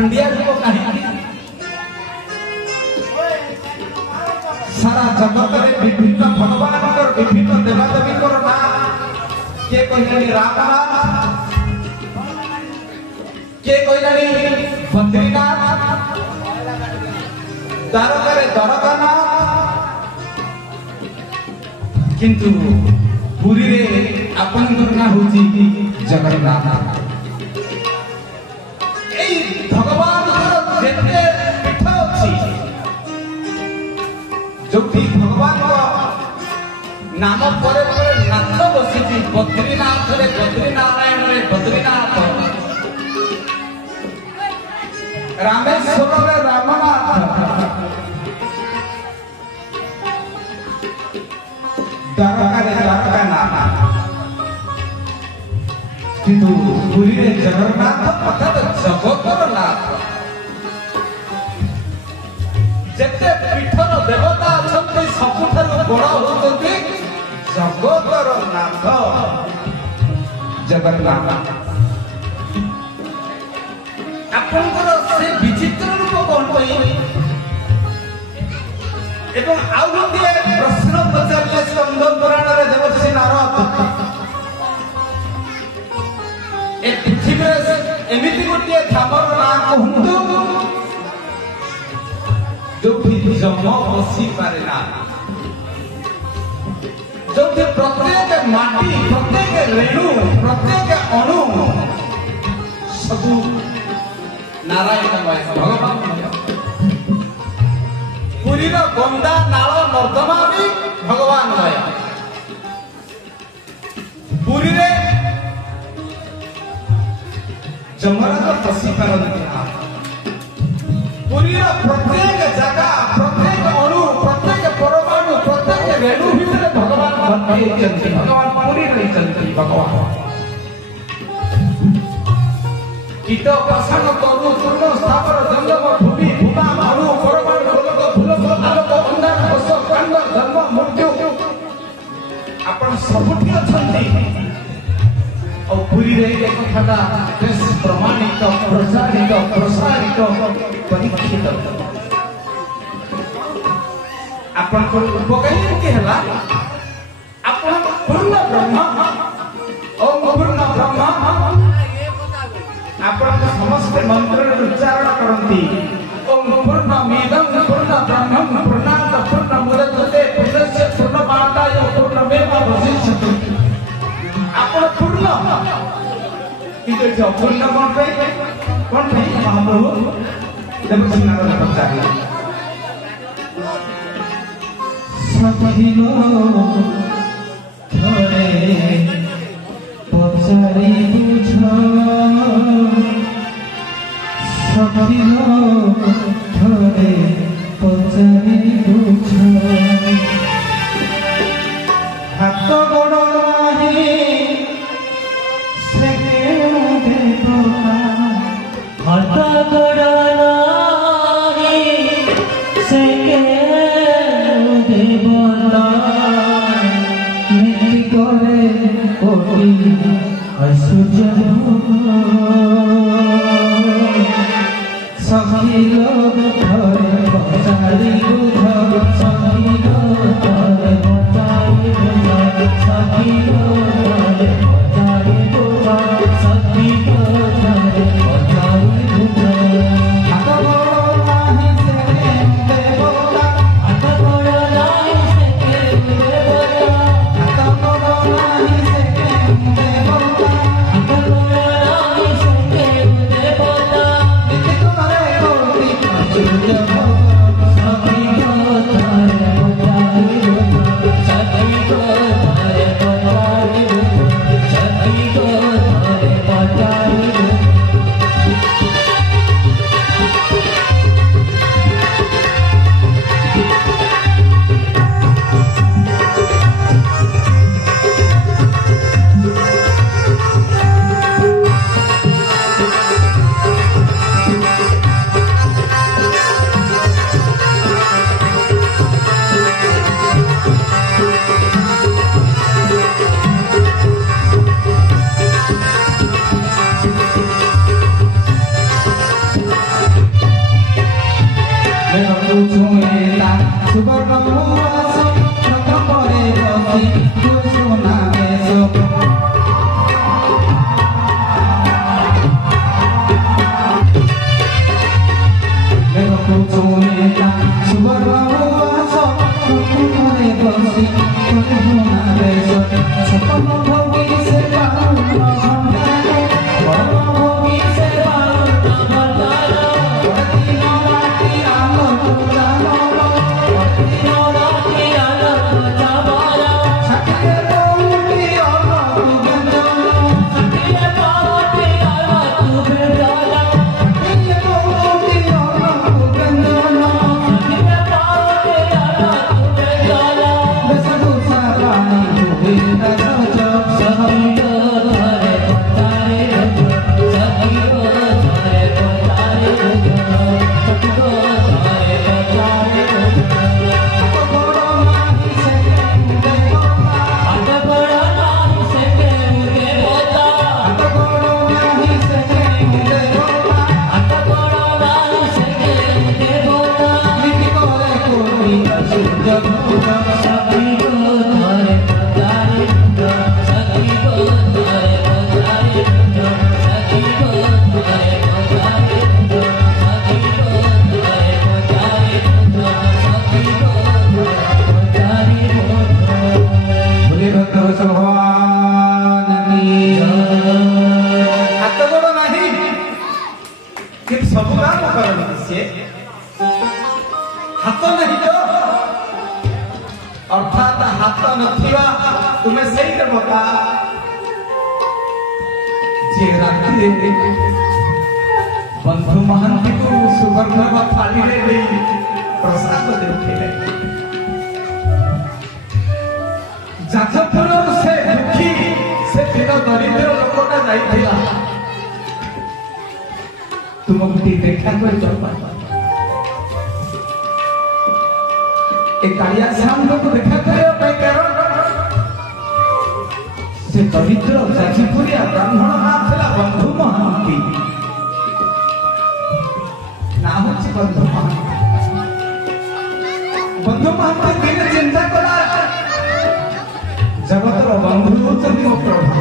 खंडिया को कहीं सारा जगत रे विभिन्न भगवान और विभिन्न देवदेवी को ना के कहले राम के कहले बद्रीनाथ द्वारका द्वारकानाथ किंतु पुरी रे अपन ना होची जगन्नाथ ए भगवान जेते पीठ अछि जोठी भगवान को नाम करे करे नाथ बसिची बद्रीनाथ रे बद्रीनारायण रे बद्रीनाथ रामेश्वर रे रामनाथ द्वारका रे द्वारकानाथ किंतु पुरी रे जगन्नाथ अर्थात जगतर नाथ जेते पीठर देवता अछंती सबुठारु बड़ होतंती जगतर नाथ जगन्नाथ आपनकर से विचित्र रूप कोन पई एवं आउ गोटे प्रश्न पचारले स्कंद पुराण रे देवर्षि नारद ए पृथ्वी रे एमिति गोटे धामर ना कहंतु जो भी जम बसी पारे ना जो कि प्रत्येक माटी प्रत्येक रेणु प्रत्येक अणु सब नारायण भगवान पुरी गंदा नाल नर्दमा भी भगवान पुरी रे जमराज बसी पारती पुरी प्रत्येक जगह प्रत्येक अणु प्रत्येक परमाणु प्रत्येक रेणु भितर भगवान भगवान पुरी रही भगवान कीट प्रसाद तनु पूर्ण स्थावर जंगम भूमि भूमा अणु परमाणु गोलक फूलक आलोक अंधार कोश कांड जन्म मृत्यु आपण सबुठी अछंती और पुरी रे एक कथा बेस प्रमाणित प्रसारित परीक्षित आपण को उपकारी के हला आपण पूर्ण ब्रह्म ओम पूर्ण ब्रह्म आपण समस्त मंत्र उच्चारण करंती ओम पूर्णमिदं पूर्ण ब्रह्मं पूर्णात् पूर्णमुदच्यते पूर्णस्य पूर्णमादाय पूर्णमेवावशिष्यते आपण पूर्ण किंतु जो पूर्ण कोन पे महाप्रभु देवश्री नारद पचारे सखिनो थोरे पचारी बुझ सखिनो थोरे पचारी बुझ हाथ गोड़ नाही से देवता हाथ गोड़ नाही से देवता नीति करे कोटि ऐश्वर्य सखी हाथ नहीं तो अर्थात हाथ नथिवा तुम्हें सही देवता जे राति बंधु महांती को सुगंध थाली रे प्रसाद देउथिले जाजपुर से दुखी से दिन दरिद्र लोकटा जाइथिला तुमको देखा कर चलबा एक कालिया श्याम को देखा करे कारण से दरिद्र जाजीपुरिया ब्राह्मण नाम था बंधु महांती ना होची बंधु महांती दिने चिंता कला जगतर बंधु होचंती मो प्रभु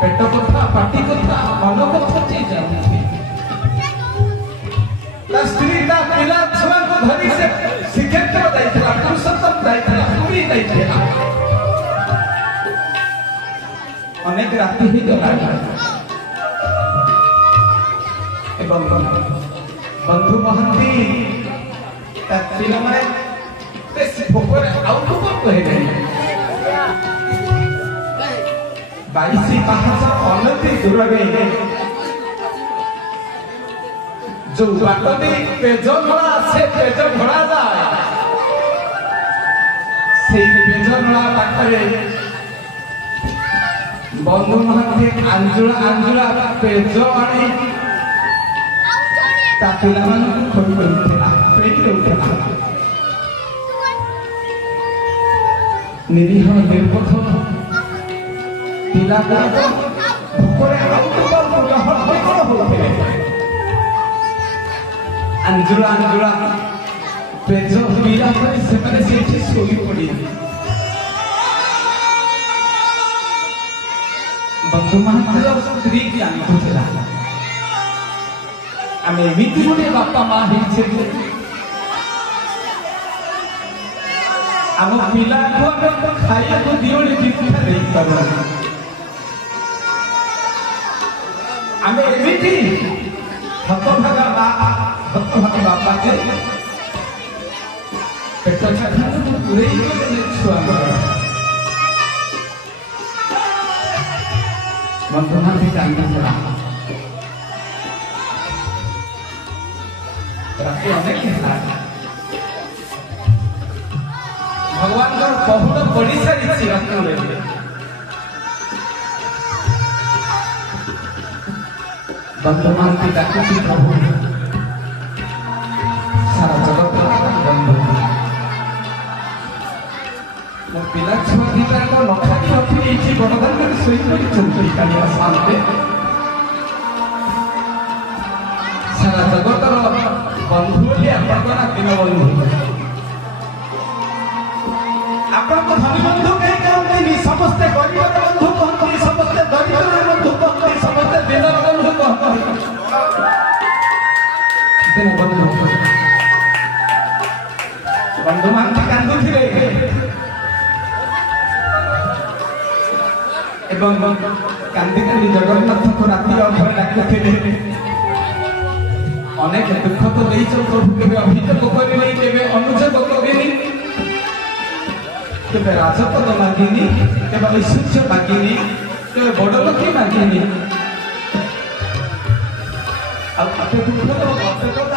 पेट कथा पाटी कथा मन कथा जे जाउछि ता स्त्री ता पिला छुआ को धरी से श्रीक्षेत्र जाइथिला पुरुषोत्तम जाइथिला पुरी जाइथिला अनेक राति ही गला एवं बंधु महांती तिल माने बेस भोकर आउ को कहे नहीं 22 पाहच अनति दूर में जो बाटनी पेज घोड़ा से पेज घोड़ा जाए से पेज घोड़ा पाखरे बंधु महांती आंजुला पेज आनी ता पिला मन खोल उठेला पेट उठेला निरीह निर्पथ पिला का भोकरे आउट पर गहन होते अंजुला पेज पीला पर से मैंने सेठी सोई पड़ी बंधु महांती स्त्री की आंखों आमे एमिति गोटे बापा माँ हिचे आम पिला को खाइया को दियोले चिंता नहीं करो आमे एमिति हतभागा बापा जे पेट छाखा को पूरे छुआ बंधु महांती कांदा भगवान का बहुत बड़ी सारी रत्न बंधु महांती डाकुची प्रभु सारा जगत बंधु मो पिला छुआ दिटा को नखाई रखी बड़दान कर सोई कर कालिया शांति सारा जगतर बंधु आपना दिन बंधु धनी बंधु कहीं कहते समस्ते गरीब बंधु कहते समस्ते दरिद्र बंधु कहते समस्ते दिनर बंधु कहते बंधु मान कांदुथिले एवं कांदी कांदी जगन्नाथ को राति अभय डाकुथिले अनेक दुख तो देइछ प्रभु केबे अभिषेक करिले केबे अनुजोग करिले केबे राजपद मागिनी केबे ऐश्वर्य मागिनी केबे बड़ लोक मागिनी आ दुख तो